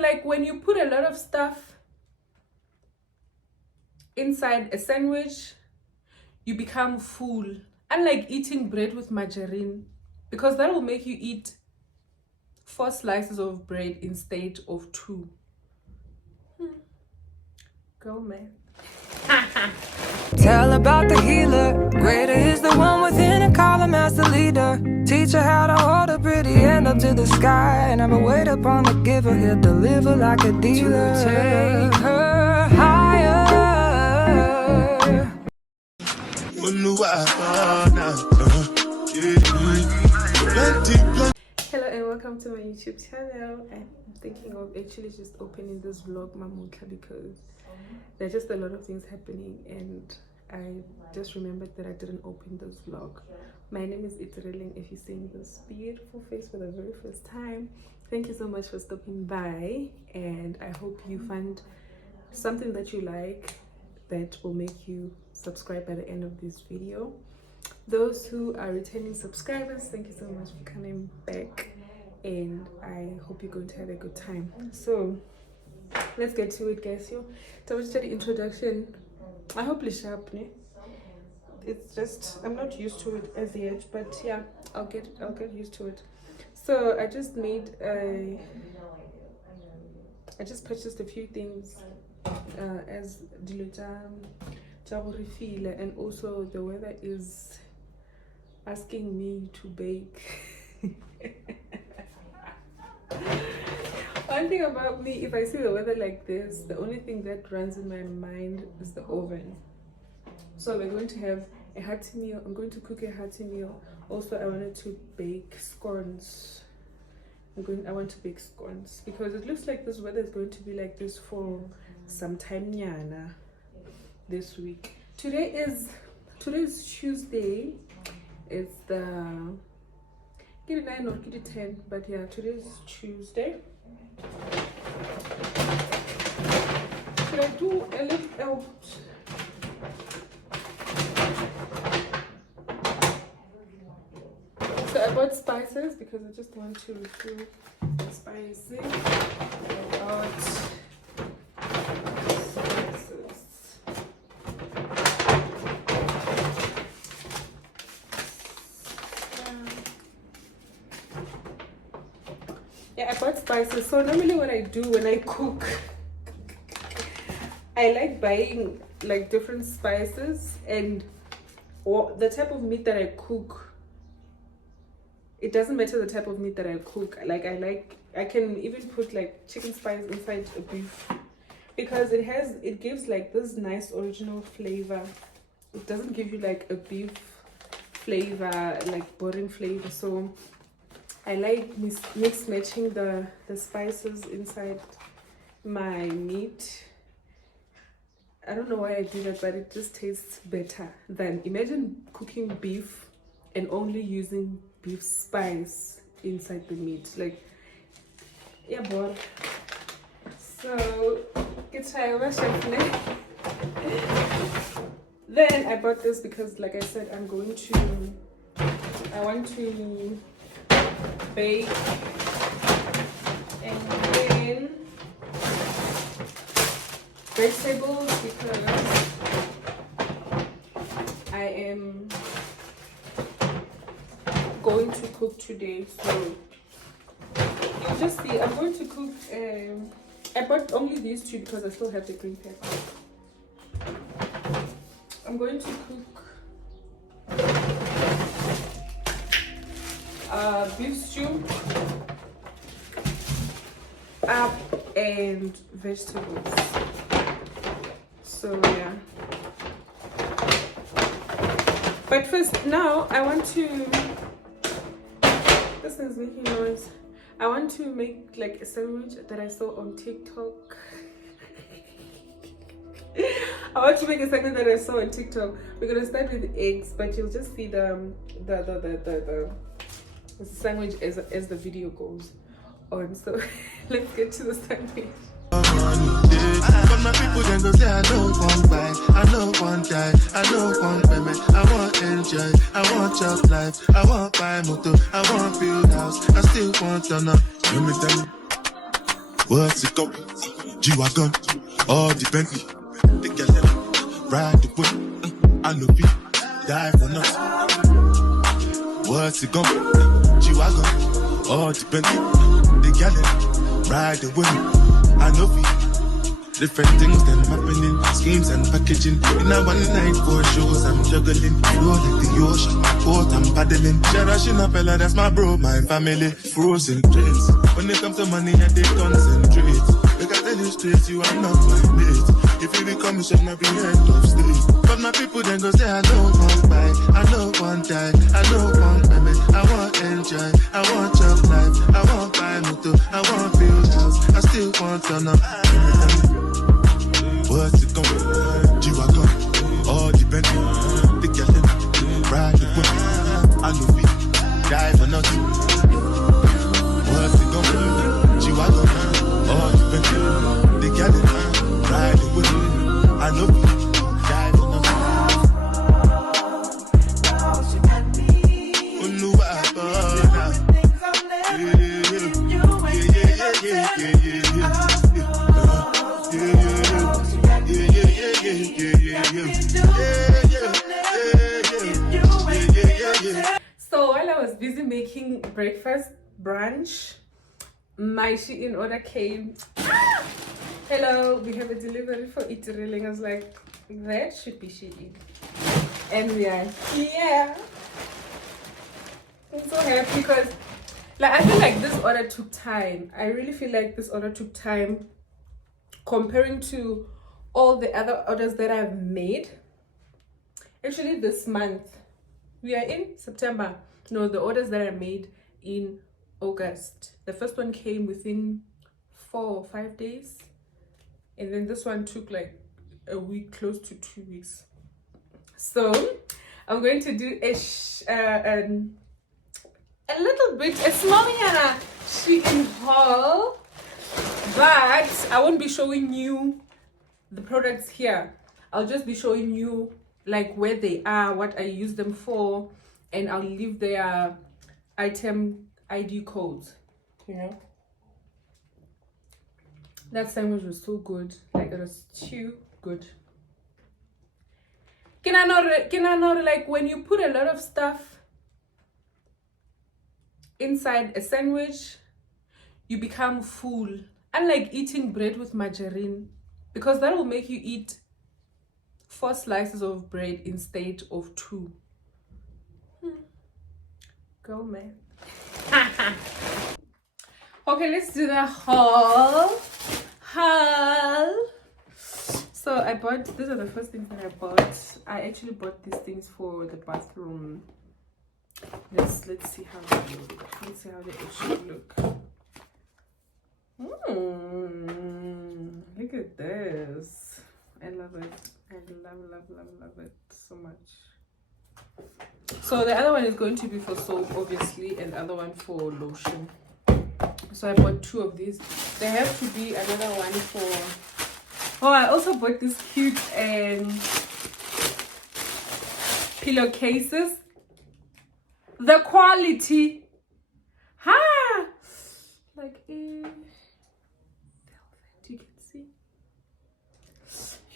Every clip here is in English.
like when you put a lot of stuff inside a sandwich, you become full. Unlike eating bread with margarine, because that will make you eat 4 slices of bread instead of 2. Go, man. Tell about the healer. Greater is the one within and call him as the leader. Teach her how to hold a pretty hand up to the sky. And never wait upon the giver. He'll deliver like a dealer. Take her higher. Hello and welcome to my YouTube channel. I'm thinking of actually just opening this vlog mamutla because there are just a lot of things happening and I just remembered that I didn't open this vlog. My name is Itireling. If you're seeing this beautiful face for the very first time, thank you so much for stopping by, and I hope you find something that you like that will make you subscribe by the end of this video. Those who are returning subscribers, thank you so much for coming back, and I hope you're going to have a good time. So let's get to it, guys. So the introduction, I hope it's sharp, ne? It's just I'm not used to it as yet, but yeah, I'll get used to it. So I just purchased a few things as diluta refill, and also the weather is asking me to bake. One thing about me, if I see the weather like this, the only thing that runs in my mind is the oven. So we're going to have a hearty meal. I'm going to cook a hearty meal. Also, I wanted to bake scones. I want to bake scones because it looks like this weather is going to be like this for some time this week. Today is Tuesday. It's the 9 or 10, but yeah, today is Tuesday. Should I do a little So I bought spices because I just want to refill the spices. I bought spices. Yeah, I bought spices. So normally what I do when I cook, I like buying like different spices, and or the type of meat that I cook, it doesn't matter the type of meat that I cook. I can even put like chicken spice inside a beef because it gives like this nice original flavor. It doesn't give you like a beef flavor, like boring flavor. So I like mix matching the spices inside my meat. I don't know why I do that, but it just tastes better than imagine cooking beef and only using beef spice inside the meat. Like, yeah, boy. So it's then I bought this because, like I said, I want to bake, and then vegetables because I am going to cook today. So you'll just see I'm going to cook. I bought only these 2 because I still have the green pepper. I'm going to cook beef stew and vegetables. So yeah, but first, now I want to, this is making noise. I want to make like a sandwich that I saw on TikTok. I want to make a sandwich that I saw on TikTok. We're gonna start with eggs, but you'll just see the sandwich as the video goes on. So let's get to the sandwich. But my people then go say I don't want buy, I don't want die, I don't want payment, I want enjoy, I want job life, I want buy motor, I want build house, I still want to know. Let me tell you. What's it go? G-Wagon, all the Bentley. The girl them ride the whip. I know people die for nothing. What's it go? G-Wagon, all the Bentley. The girl them ride the whip. I know people. Different things then happening, schemes and packaging. In a one night for shows, I'm juggling. Flow like the ocean, boat I'm paddling. Cherishing a fella, that's my bro, my family. Frozen dreams. When it comes to money, I they concentrate. Like I tell you straight, you are not my mate. If you become, you should not be head of state. But my people then go say, I don't want buy, I don't want die, I don't want payment, I want enjoy, I want job life, I want buy motor, I want build house, I still want turn up. What's it gonna G-Wagon, all the Bentley. The girl them ride the whip. I know we die for nothing. What's it gonna G-Wagon, all the Bentley. The girl them ride the whip. I know we die for nothing. Oh no, I So while I was busy making breakfast brunch, my Shein order came. Hello, we have a delivery for Italy. I was like, that should be Shein. And we are here. I'm so happy because I feel like this order took time. I really feel like this order took time comparing to all the other orders that I've made. Actually, this month, we are in September. No, the orders that I made in August. The first one came within 4 or 5 days. And then this one took like a week, close to 2 weeks. So, I'm going to do a little bit, a small Shein haul. But I won't be showing you the products here. I'll just be showing you like where they are, what I use them for, and I'll leave their item ID codes, you know. That sandwich was so good, like it was too good. Can I know like when you put a lot of stuff inside a sandwich, you become full. Unlike eating bread with margarine, because that will make you eat 4 slices of bread instead of 2. Go, man. Okay, let's do the haul. So I bought, these are the first things that I bought. I actually bought these things for the bathroom. Let's see how they look. Let's see how they actually look. Look at this. I love it. I love it so much. So the other one is going to be for soap, obviously, and the other one for lotion. So I bought 2 of these. There have to be another one for... Oh, I also bought these cute pillowcases. The quality, like a velvet, you can see.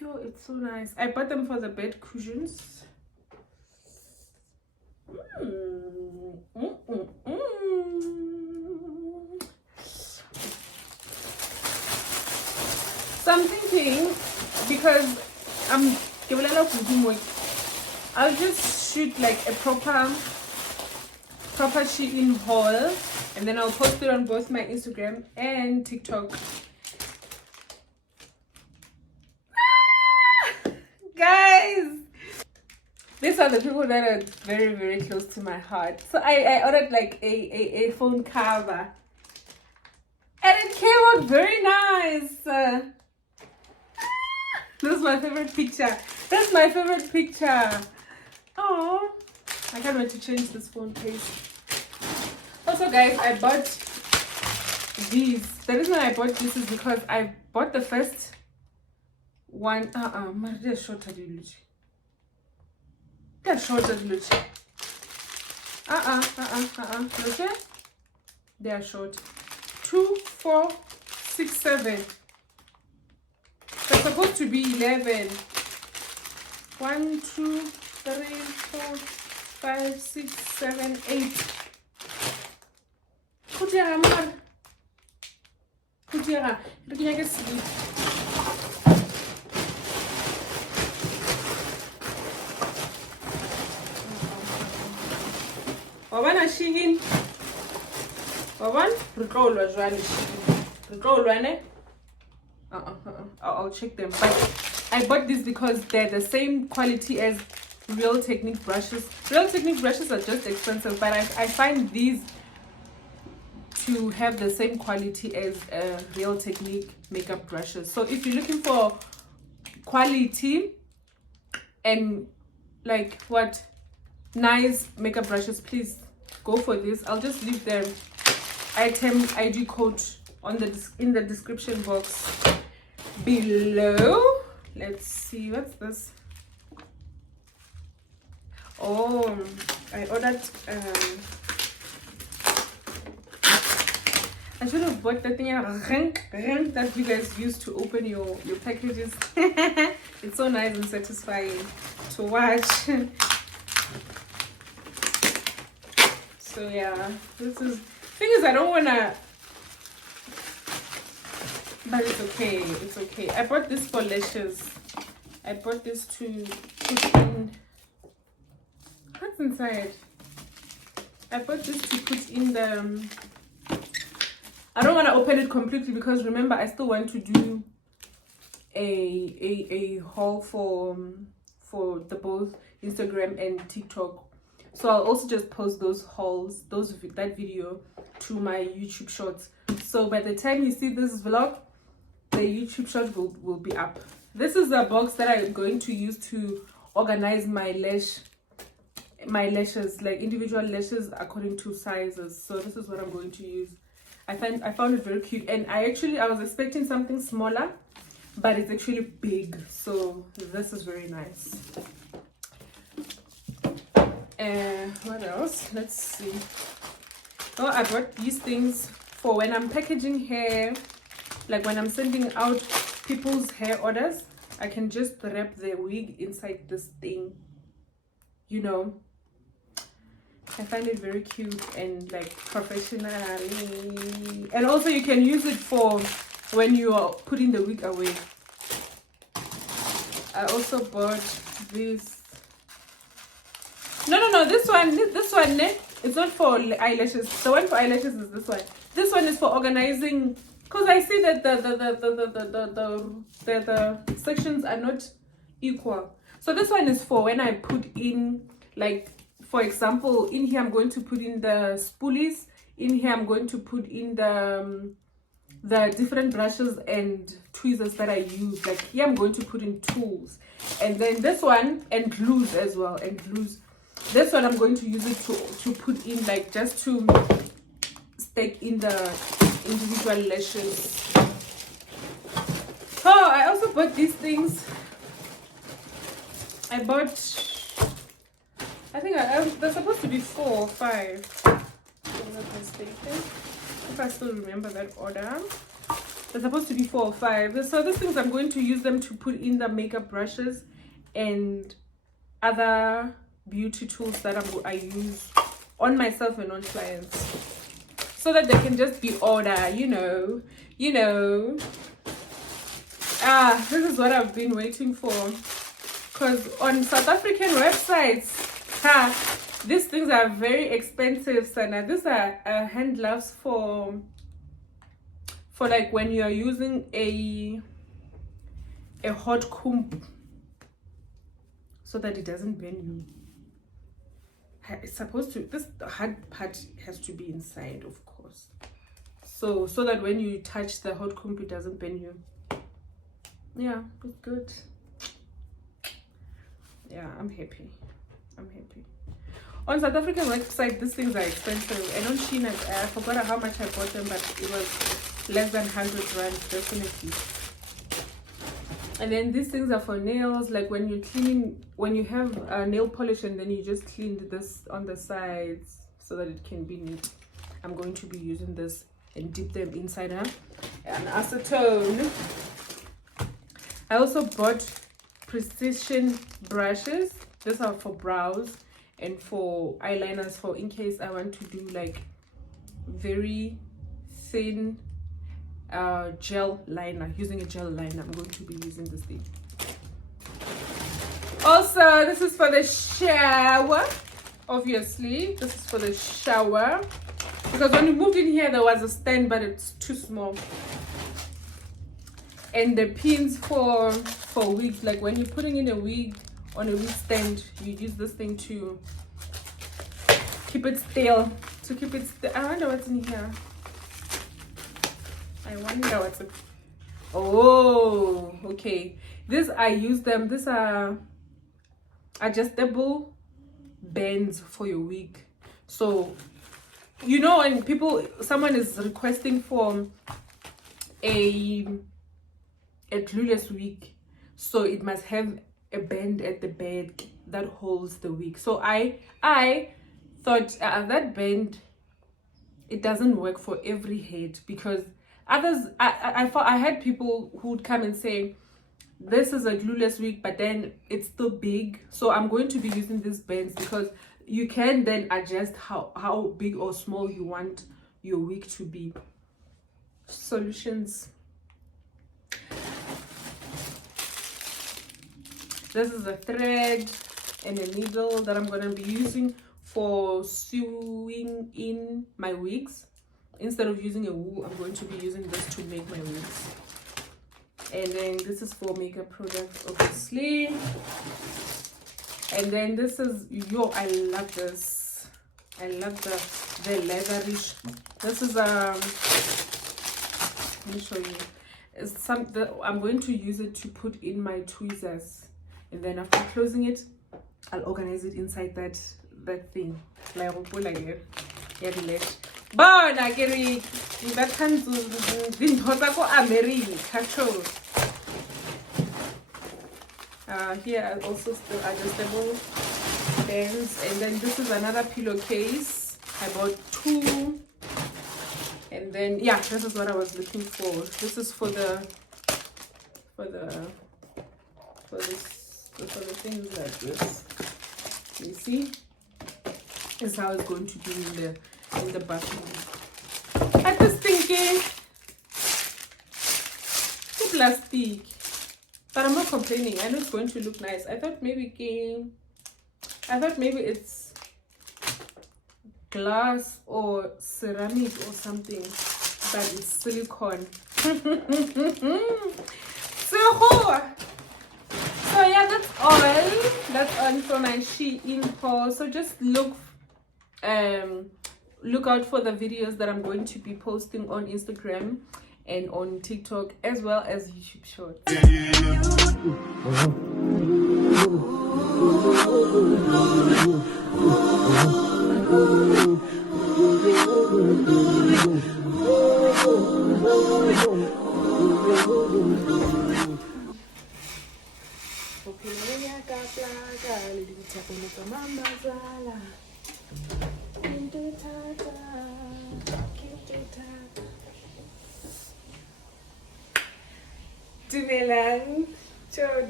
Yo, it's so nice. I bought them for the bed cushions. So I'm thinking, because I'm giving a lot of homework, I'll just shoot like a proper Shein haul, and then I'll post it on both my Instagram and TikTok. Guys, these are the people that are very, very close to my heart. So I ordered like a phone cover, and it came out very nice. This is my favorite picture. That's my favorite picture. Oh, I can't wait to change this phone case. Also, guys, I bought these. The reason I bought this is because I bought the first one. They're shorter, they're shorter, Okay? They are short. 2, 4, 6, 7. It's supposed to be 11. 1, 2, 3, 4, 5, 6, 7, 8. Kutiara mar. Kutiara. Riknya ke sleep. Wabana Shein. Waban? Rikolwa jwale Shein. Rikolwa ne? I'll check them. But I bought this because they're the same quality as Real Technique brushes. Real Technique brushes are just expensive, but I find these to have the same quality as Real Technique makeup brushes. So if you're looking for quality and like what nice makeup brushes, please go for this. I'll just leave the item ID code on in the description box below. Let's see, what's this? Oh, I ordered I should have bought that thing that you guys use to open your packages. It's so nice and satisfying to watch. So yeah, this is thing is I don't wanna, but it's okay, it's okay. I bought this for lashes. I bought this to put in, what's inside? I bought this to put in the, I don't want to open it completely because remember I still want to do a haul for the both Instagram and TikTok. So I'll also just post those hauls, that video to my YouTube shorts. So by the time you see this vlog, the YouTube short will be up. This is a box that I'm going to use to organize my lashes, like individual lashes according to sizes. So this is what I'm going to use. I found it very cute, and I was expecting something smaller, but it's actually big. So this is very nice. What else? Let's see. Oh, I bought these things for when I'm packaging hair, like when I'm sending out people's hair orders. I can just wrap the wig inside this thing, you know. I find it very cute and like professional, and also you can use it for when you are putting the wig away. I also bought this. No, this one, it's not for eyelashes. The one for eyelashes is this one. This one is for organizing, because I see that the sections are not equal. So this one is for when I put in, like, for example, in here I'm going to put in the spoolies. In here I'm going to put in the different brushes and tweezers that I use. Like here I'm going to put in tools, and then this one, and glues as well, and glues. This one I'm going to use it to put in, like, just to stick in the individual lashes. Oh, I also bought these things. I bought, I think they're supposed to be 4 or 5, if I'm not mistaken, if I still remember that order. They're supposed to be 4 or 5. So these things, I'm going to use them to put in the makeup brushes and other beauty tools that I use on myself and on clients, so that they can just be order, you know. This is what I've been waiting for, because on South African websites, these things are very expensive. Sana, these are hand gloves for like when you are using a hot comb, so that it doesn't burn you. It's supposed to, this hard part has to be inside, of course, so that when you touch the hot comb, it doesn't burn you. Yeah, it's good. Yeah, I'm happy. On South African website, these things are expensive, and on Shein, I forgot how much I bought them, but it was less than 100 rand, definitely. And then these things are for nails, like when you're cleaning, when you have nail polish and then you just cleaned this on the sides so that it can be neat. I'm going to be using this and dip them inside her. and acetone. I also bought precision brushes. These are for brows and for eyeliners, for in case I want to do like very thin gel liner. Using a gel liner, I'm going to be using this thing. Also, this is for the shower. Obviously, this is for the shower, because when we moved in here there was a stand, but it's too small. And the pins for wigs, like when you're putting in a wig on a wig stand, you use this thing to keep it still. I wonder what's in here. I wonder what's in. Oh, okay. I use them. These are adjustable bands for your wig. So you know, when someone is requesting for a glueless wig, so it must have a band at the back that holds the wig. So I thought that band, it doesn't work for every head, because others, I had people who would come and say, this is a glueless wig, but then it's still big. So I'm going to be using these bands, because you can then adjust how big or small you want your wig to be. Solutions. This is a thread and a needle that I'm going to be using for sewing in my wigs. Instead of using a wool, I'm going to be using this to make my wigs. And then this is for makeup products, obviously. And then this is, I love this. I love the leatherish. This is let me show you. It's I'm going to use it to put in my tweezers. And then after closing it, I'll organize it inside that thing. Like Bona Gary, that hands in America. Here are also still adjustable bands, and then this is another pillowcase. I bought 2, and then yeah, this is what I was looking for. This is for the things like this. You see, this is how it's going to be in the bathroom. I was thinking plastic, but I'm not complaining. I know it's going to look nice. I thought maybe it's glass or ceramic or something, but it's silicone. So yeah, that's all for my Shein haul. So just look out for the videos that I'm going to be posting on Instagram and on TikTok, as well as YouTube Shorts.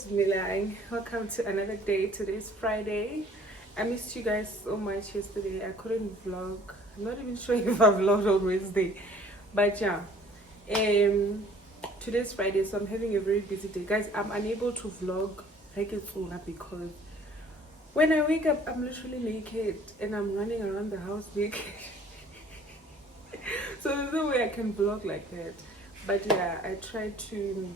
Dumelang. Welcome to another day. Today's Friday. I missed you guys so much yesterday. I couldn't vlog. I'm not even sure if I vlogged on Wednesday, but yeah, today's Friday, so I'm having a very busy day, guys. I'm unable to vlog because when I wake up, I'm literally naked and I'm running around the house naked. So there's no way I can vlog like that. But yeah, I try to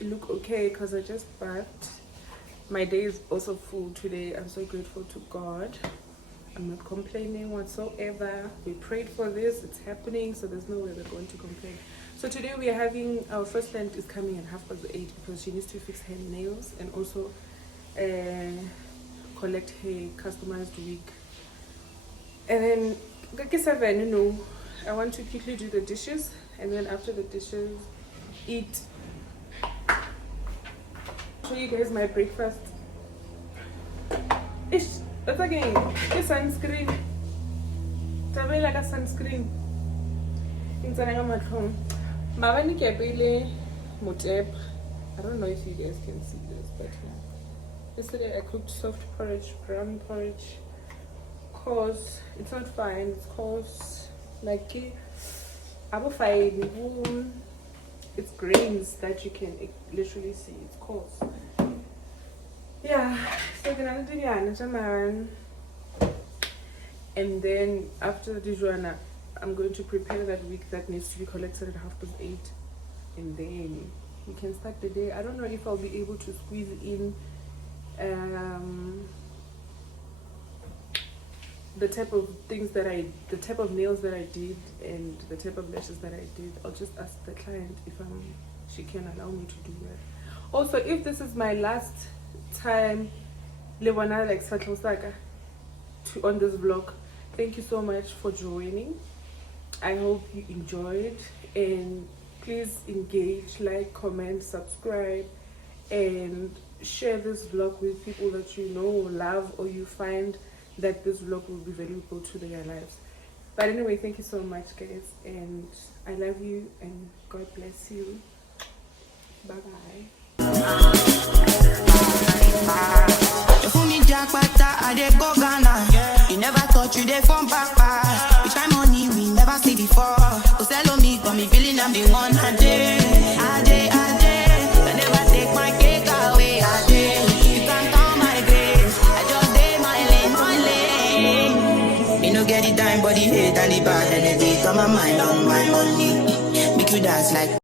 look okay because I just bathed. My day is also full today. I'm so grateful to God. I'm not complaining whatsoever. We prayed for this. It's happening, so there's no way we're going to complain. So today we are having our first client is coming at 8:30 because she needs to fix her nails and also collect her customized wig. And then 7, you know, I want to quickly do the dishes, and then after the dishes, eat. Show you guys my breakfast. Ish, that's again a sunscreen. It's like a sunscreen. Mavani kepile mutep. I don't know if you guys can see this, but yeah. Yesterday I cooked soft porridge, brown porridge. Cause it's not fine. It's cause like abu fine. It's grains that you can literally see. It's cause. Yeah. So can do the and then after the Joanna, I'm going to prepare that week that needs to be collected at 8:30, and then we can start the day. I don't know if I'll be able to squeeze in the type of the type of nails that I did and the type of lashes that I did. I'll just ask the client if she can allow me to do that. Also, if this is my last time Lewana like Satlosaka on this vlog, thank you so much for joining. I hope you enjoyed, and please engage, like, comment, subscribe, and share this vlog with people that you know, love, or you find that this vlog will be valuable to their lives. But anyway, thank you so much, guys, and I love you, and God bless you. Bye bye. You never thought you did from papa. With my money we never see before. So sell me, got me feeling I'm the one. I never take my cake away. You can't count my grace. I just did my lane. Me no get it time, body hate and the bad energy. Got my mind on my money. Make you dance like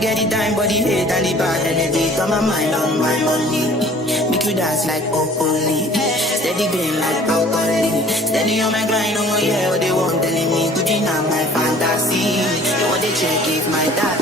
get it time, body hate and the bad energy. Got my mind on my money. Make you dance like broccoli. Steady green like broccoli. Steady on my grind, oh yeah, what they want telling me. Good enough, my fantasy. They want to check if my dad